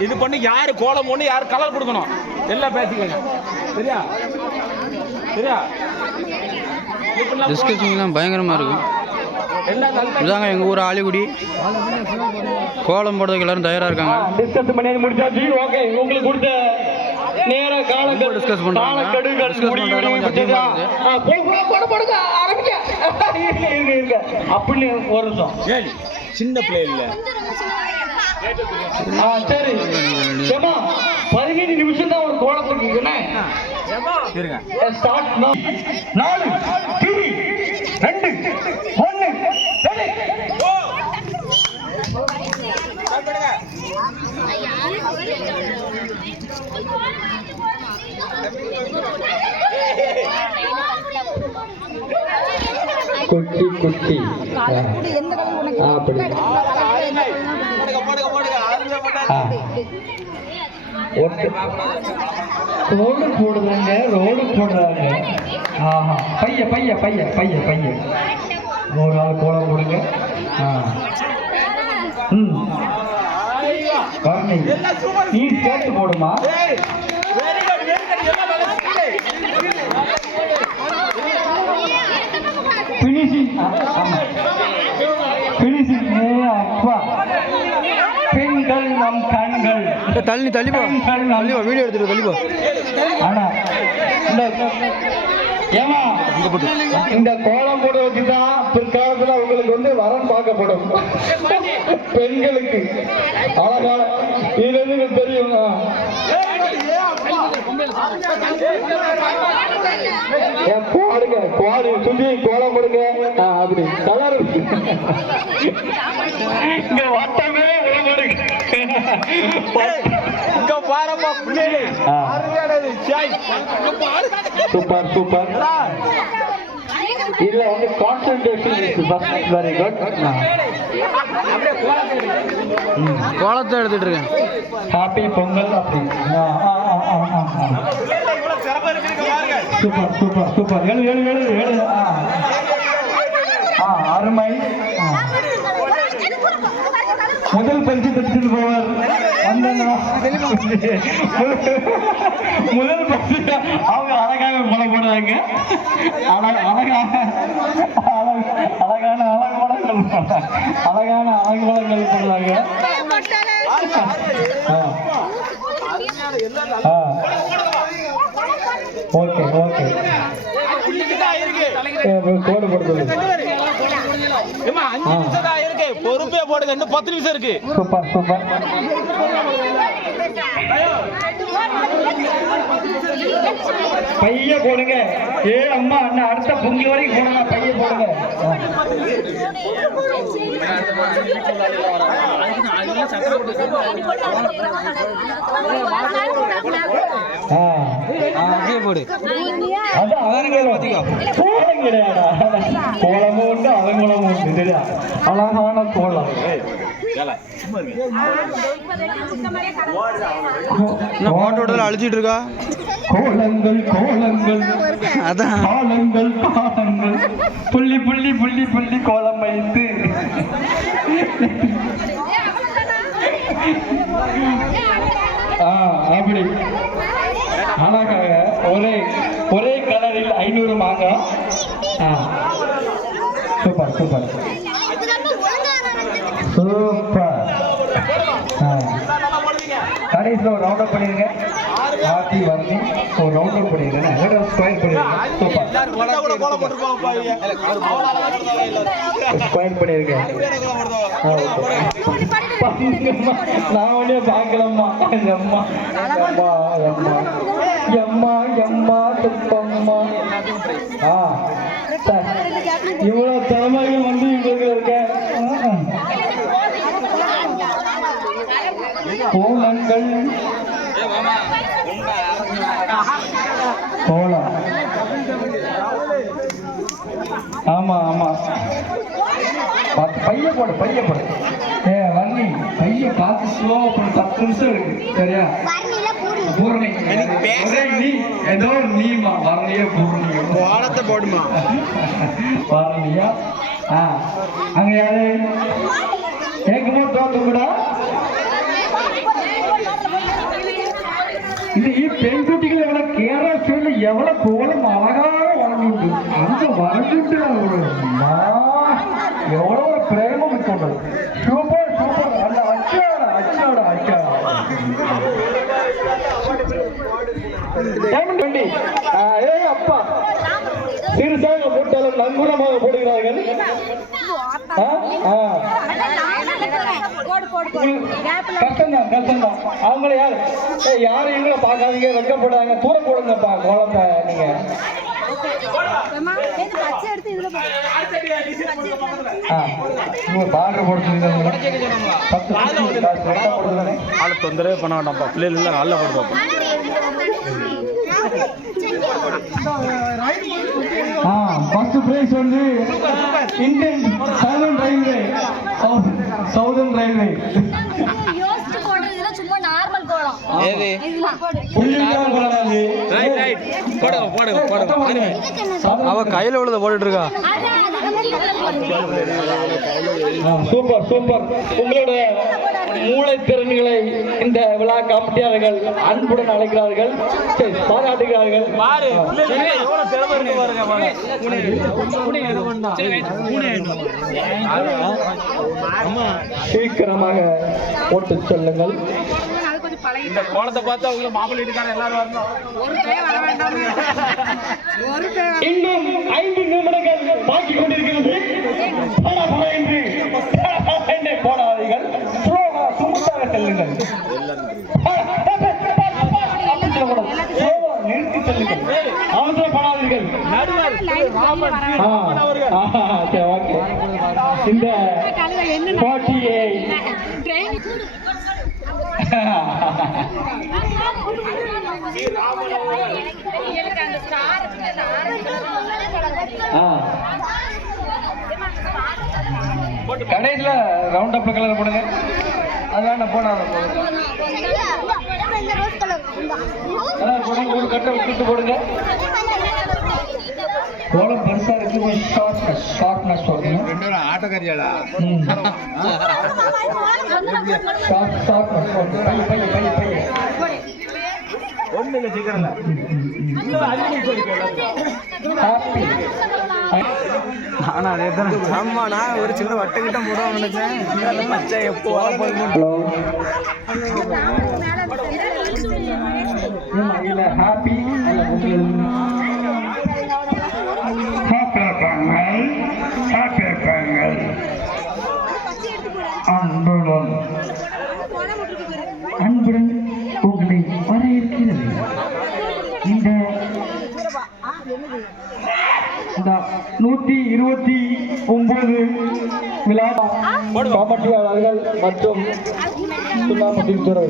இது பண்ணி யாரு கோலம் ஒண்ணு யாரு கலர் கொடுக்கணும்? எல்லாம் பேசிக்கோங்க. சரியா? சரியா? டிஸ்கஷன்லாம் பயங்கரமாக இருக்கும். இதாங்க எங்கள் ஊர் ஆலிகுடி. கோலம் போடுறதுக்கு எல்லாரும் தயாராக இருக்காங்க. டிஸ்கஸ் பண்ணி முடிச்சாச்சு. ஓகே உங்களுக்கு கொடுத்த நேர காலங்கள். காலக்கெடுகள் discuss முடிவு பண்றதுல கொஞ்சம் பெற்றதா? அதிகமா ஆ, போடு, போடு, போடு, போடுங்க, ஆரம்பிங்க. இருங்க, இருங்க, இருங்க. அப்படி ஒரு நிமிஷம். ஏய், சின்ன பிள்ளை இல்ல சரி ஏம்மா, பதினஞ்சு நிமிஷம் தான் ஒரு கோலத்துக்கு. இருங்க ஸ்டார்ட். நாலு ரெண்டு. குட்டி குட்டி அப்படி ரோடு போடுறாங்க ரோடு போடுறாங்க ஆஹா பைய பைய பைய பைய பைய ஒரு ஆள் கோலம் போடுங்க ஆ ம் வரணி நீ சேர்த்து போடுமா ஏய், very good, very good. எல்லாம் நல்லா இருக்கு. ஃபினிஷிங் ஃபினிஷிங் ஏ அப்பா பெண்கள் நம் கண்கள். தள்ளி தள்ளி போ தள்ளி போ வீடியோ எடுத்துட்டு தள்ளி போ ஆனா இந்த ஏமா இந்த கோலம் போட வச்சுதான் பிற்காலத்துல உங்களுக்கு வந்து வரன் பார்க்கப்படும். பெண்களுக்கு. அழகான இதுல இருந்து தெரியும்? பாடுங்க பாடு சுத்தி கோலம் போடுங்க. அப்படி. கலர் இங்க வட்டமே சூப்பர் சூப்பர் இதுல வந்து கான்சென்ட்ரேஷன் இஸ் வெரி குட் கோலத்தை எடுத்துட்டு இருக்கேன். ஹாப்பி பொங்கல் அப்படி சூப்பர் சூப்பர் சூப்பர் ஏழு ஏழு ஏழு ஏழு. ஆ. அருமை. முதல் பரிசு பெற்றுட்டு போவார்? முதல் பரிசு அவங்க அழகாக மழை போடுறாங்க அழக அழகாக அழகு- அழகான அழகு வளங்கள் போடுறாங்க. அழகான அழகு வளங்கள் போடுறாங்க. ஓகே ஓகே கோடு போட ஏம்மா, அஞ்சு நிமிஷம் தான் இருக்கு. பொறுப்பே போடுங்க இன்னும் பத்து நிமிஷம் இருக்கு. Super super. பைய போடுங்க. ஏ அம்மா அண்ணா அடுத்த பொங்கல் வரைக்கும் போடுங்க பைய போடுங்க. ஆ. போடு. அதான் கோலம் கோலமும் உண்டு அவங்களும் உண்டு. சரியா அழகான கோலம். அழிச்சிட்டு இருக்கா? கோலங்கள் கோலங்கள். அதான். காலங்கள் காலங்கள் புள்ளி புள்ளி புள்ளி புள்ளி கோலம் வைத்து. ஆ அப்படி அழகாக ஒரே ஒரே கலரில் ஐநூறு மாங்காய் ஆ சூப்பர் சூப்பர் சூப்பர் கடைசியில் ஒரு ரவுண்ட் அப் பண்ணிருங்க ஆத்தி வர்ணி ஒரு ரவுண்ட் அப் பண்ணிருங்க ஒரு ஸ்கொயர் பண்ணிருங்க சூப்பர் ஸ்கொயர் பண்ணிருங்க அருமையான கோலம் போடுறாங்க. ஆ, நான் ஒன்னே பார்க்கலம்மா எம்மா எம்மா எம்மா எம்மா துப்பம்மா ஆ திறமைகள் வந்து இவங்களுக்கு கோலங்கள் கோலம் ஆமா ஆமா பைய போடு பைய போடு பார்த்து ஸ்லோவாக பண்ண பத்து நிமிஷம் இருக்கு சரியா? பூரணி. ஒரே நீ ஏதோ நீமா வரலையே பூர்ணியா வாழத்தை போடுமா? வரலையா ஆ. அங்க யாரு? கேட்குமா தோத்து கூட இது ஈ அழகாக கஷ்டம்தான் கஷ்டம்தான். அவங்கள யார்? ஏய், யாரும் எங்களை பார்க்காதீங்க வெட்கப்படாங்க தூரம் போடுங்கப்பா கோலத்தை நீங்க. தொந்தரவே பண்ண வேண்டாம்ப்பா. பிள்ளைகள் நல்லா போடுவாப்பா ஆ ஃபர்ஸ்ட் பிரைஸ் வந்து Indian southern railway southern railway அவ கையில உள்ளத போட்டுட்டு இருக்கா. சூப்பர் சூப்பர் உங்களோட மூளை திறன்களை இந்த விழா கமிட்டியாளர்கள் அன்புடன் அழைக்கிறார்கள் பாராட்டுகிறார்கள் சீக்கிரமாக போட்டு சொல்லுங்கள் இந்த கோலத்தை பார்த்து அவங்க மாப்பிள்ளை வீட்டுக்காரன் எல்லாரும் வரணும் இன்னும் ஐந்து நிமிடங்கள் பாக்கி கொண்டிருக்கிறது பட பட என்று போடாதீர்கள் சுமத்தாக செல்லுங்கள் நிறுத்தி செல்லுங்கள் அவசரப்படாதீர்கள். இந்த போட்டியை கடைசியில் ரவுண்ட் அப்ல கலர் போடுங்க. அது வேண்டாம் போடாத போடுங்க கலர் போடுங்க ஒரு கட்டை விட்டுட்டு போடுங்க. கோலம் பெருசா இருக்கு ஷார்ட்னஸ் ஷார்ட்னஸ் ஆட்டக்காரியாடா ஷார்ட் பைய பைய பைய சீக்கிரம் இல்ல ஹாப்பி ஆனா அதே தான் ஆமா நான் ஒரு சின்ன வட்டக்கிட்டம் போடுவோம் நினைச்சேன் மச்சான் எப்போ வர ஹலோ இல்ல ஹாப்பி ஹாப்பி ஹாப்பி அன்புடன் உங்களை வரவேற்கிறது இந்த இந்த நூத்தி இருபத்தி ஒன்பது விழா கமிட்டியாளர்கள் மற்றும் துறை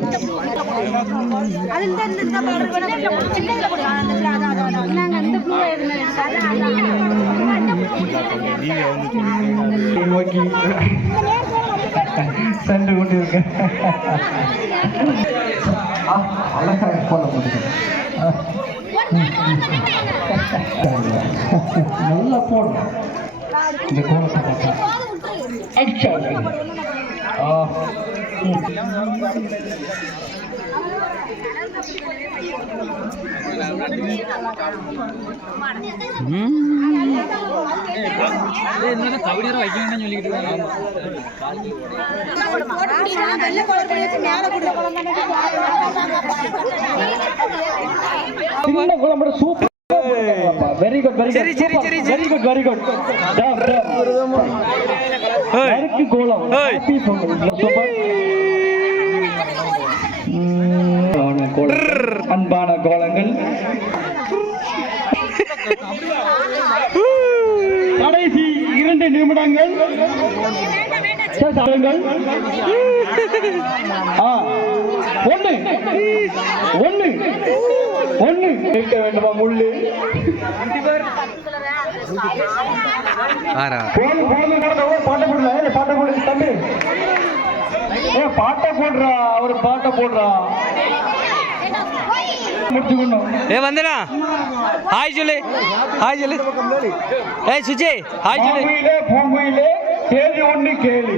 நோக்கி சென்று கொண்டிருக்க. அழகாக போல நல்லா போடும் இந்த கோலத்தை பார்த்தா அடிச்சாங்க ஆ ம். வெள்ளை கலர் பண்ணி வச்சு மேல கொடுத்த குழம்பு சின்ன குழம்பு super very good very good சரி, சரி, சரி, வெரி குட் வெரி குட் நறுக்கு கோலம் ஹாப்பி பொங்கல் சூப்பர். அன்பான கோலங்கள். கடைசி இரண்டு நிமிடங்கள். சாதங்கள் ஆ. ஒண்ணு கேட்க வேண்டுமா முள்ளு? ஆறா. போது போது நடந்த ஒரு பாட்டை போடல ஏய், பாட்டை போடு தம்பி. ஏ பாட்டை போடுறா. அவர் பாட்டை போடுறா. ஏ வந்தனா? ஹாய் சொல்லு ஹாய் சொல்லு ஏய் சுஜி. ஹாய் சொல்லு பூங்குயிலே கேள்வி ஒண்ணு கேளு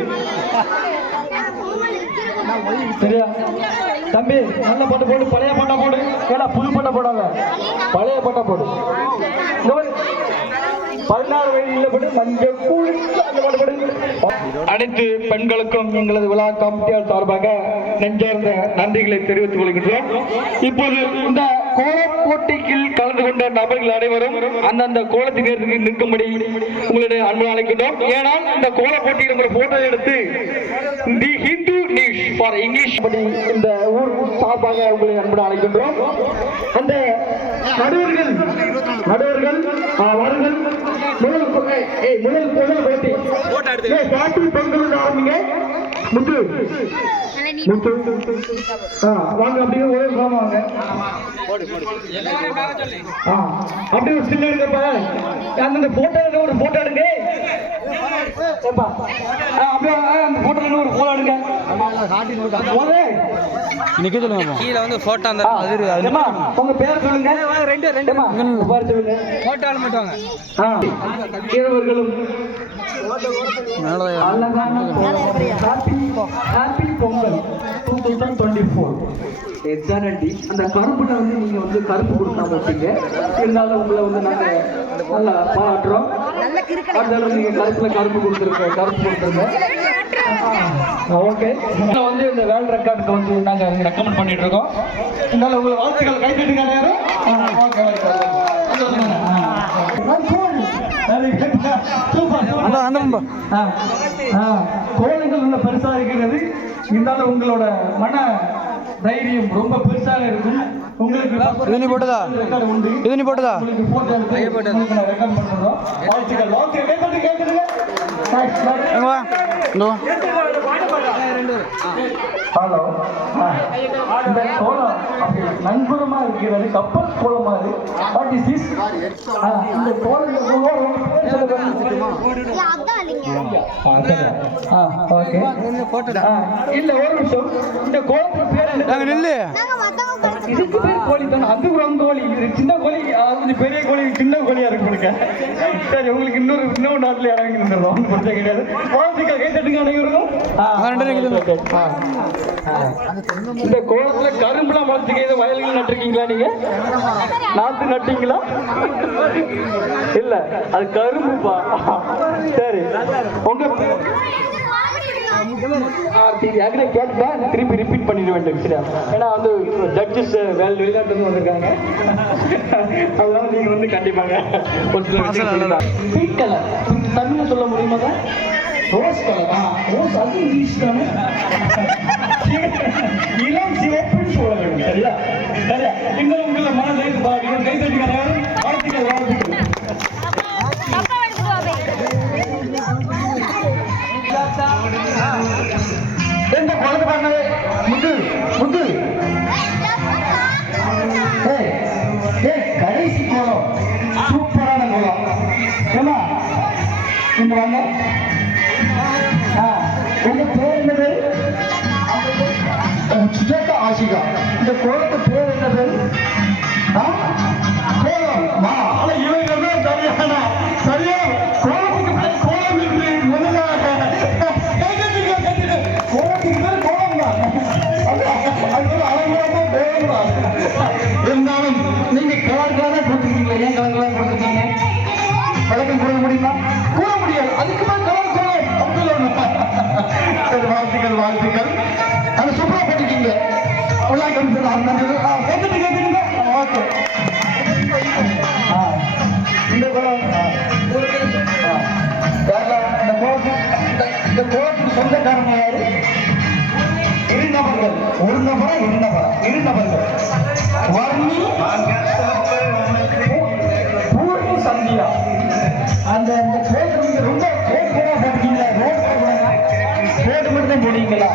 சரியா? தம்பி நல்ல பாட்டு போடு பழைய பாட்டா போடு. ஏன்னா புது பாட்டை போடாத. பழைய பாட்டா போடு. பதினாறு வயதில் போட்டு மஞ்சள் அனைத்து பெண்களுக்கும் எங்களது விழா கமிட்டியார் சார்பாக நெஞ்சார்ந்த நன்றிகளை தெரிவித்துக் கொள்கின்றோம் இப்போது இந்த கோலப் போட்டியில் கலந்து கொண்ட நபர்கள் அனைவரும் அந்தந்த கோலத்தின் நேரத்துக்கு நிற்கும்படி உங்களுடைய அன்பு அழைக்கின்றோம். ஏனால் இந்த கோல போட்டியில் உங்களை போட்டோ எடுத்து the Hindu news for English படி இந்த ஊர் சார்பாக உங்களை அன்புடன் அழைக்கின்றோம். அந்த நடுவர்கள் நடுவர்கள் ஆ, வாருங்கள் முதல் ஏய், முதல் முதல் போட்டி ஏய், பாட்டி பொங்கல் ஆரம்பிங்க. முத்து. முத்து. ஆ வாங்க அப்படியே ஒரே சாம வாங்க. ஆ அப்படியே ஒரு ஸ்டில் எடுங்கப்பா அந்த போட்டோ ஒரு போட்டோ எடுங்க. அப்படியே ஆ, அந்த ஒரு எடுங்க நிக்க சொல்லுங்க கீழே வந்து போட்டோ அந்த அது இரு, உங்க பேர் சொல்லுங்க ரெண்டு ரெண்டு பேர் சொல்லுங்க போட்டோ மட்டும் அழகான happy Pongal two thousand twenty four exactly அந்த வந்து நீங்க வந்து இருப்பீங்க இருந்தாலும் உங்களை வந்து நாங்க நல்லா பாராட்டுறோம் அதனால நீங்க கருப்புல கரும்பு கொடுத்துருக்க கரும்பு கொடுத்துருங்க. ஓகே. வந்து இந்த வேர்ல்ட் ரெக்கார்டுக்கு வந்து நாங்க ரெக்கமெண்ட் பண்ணிட்டு இருக்கோம். இருந்தாலும் உங்களை வாழ்த்துக்கள் கை தட்டுங்க நேரம் ஓகே உள்ள பெருசா இருக்கிறது. இருந்தாலும் உங்களோட மன தைரியம் ரொம்ப பெருசாக இருக்கும். இது நீ போட்டதா? இது நீ போட்டதா? ஹலோ இந்த. கோலம் நண்புறமா இருக்கிறது கப்பல் கோலம் மாதிரி வாட் இஸ் திஸ் இந்த கோலம் ஓகே இல்ல ஒரு நிமிஷம். இந்த கோலத்துக்கு பேர் என்ன? நாங்க நில்லு இதுக்கு பேர் கோழி தானே. அது கோழி. இது சின்ன கோழி அது பெரிய கோழி சின்ன கோழியா இருக்கு கொடுக்க சரி உங்களுக்கு இன்னொரு இன்னொரு நாட்டுல இறங்கி நின்றுடும் பிரச்சனை கிடையாது. ஓகே, ஆ. ஆ. இந்த கோலத்துல கரும்புலாம் வளர்த்துக்க வயல்கள் நட்டிருக்கீங்களா நீங்க? நாத்து நட்டீங்களா? இல்ல அது கரும்புப்பா. சரி. உங்க ஏற்கனவே கேட்டுட்டேன் திருப்பி ரிப்பீட் பண்ணிட வேண்டும் சரியா ஏன்னா வந்து ஜட்ஜஸ் வேல் வெளிநாட்டு இருந்து வந்திருக்காங்க. அதனால நீங்க வந்து கண்டிப்பாக ஒரு சில விஷயங்கள் பிங்க் கலர் தமிழ்ல சொல்ல முடியுமா தான் ரோஸ் கலர் ரோஸ் அது இங்கிலீஷ் தானே? இளம் சிவப்புன்னு சொல்ல வேண்டும் சரியா? சரியா இன்னும் உங்களை உள்ளாங்க கேட்டுட்டு இந்த குளம் ஆ. யாரெல்லாம் இந்த குளத்துக்கு இந்த- இந்த சொந்தக்காரங்க யாரு இரு நபர்கள் ஒரு நபரா இரு நபரா இரு நபர்கள் வர்ணி பூர்ணி சந்தியா அந்த அந்த நீங்க ரொம்ப கோட் போட்டீங்களா ரோட் மட்டும் தான் போடுவீங்களா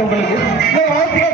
உங்களுக்கு வாழ்த்துக்கள்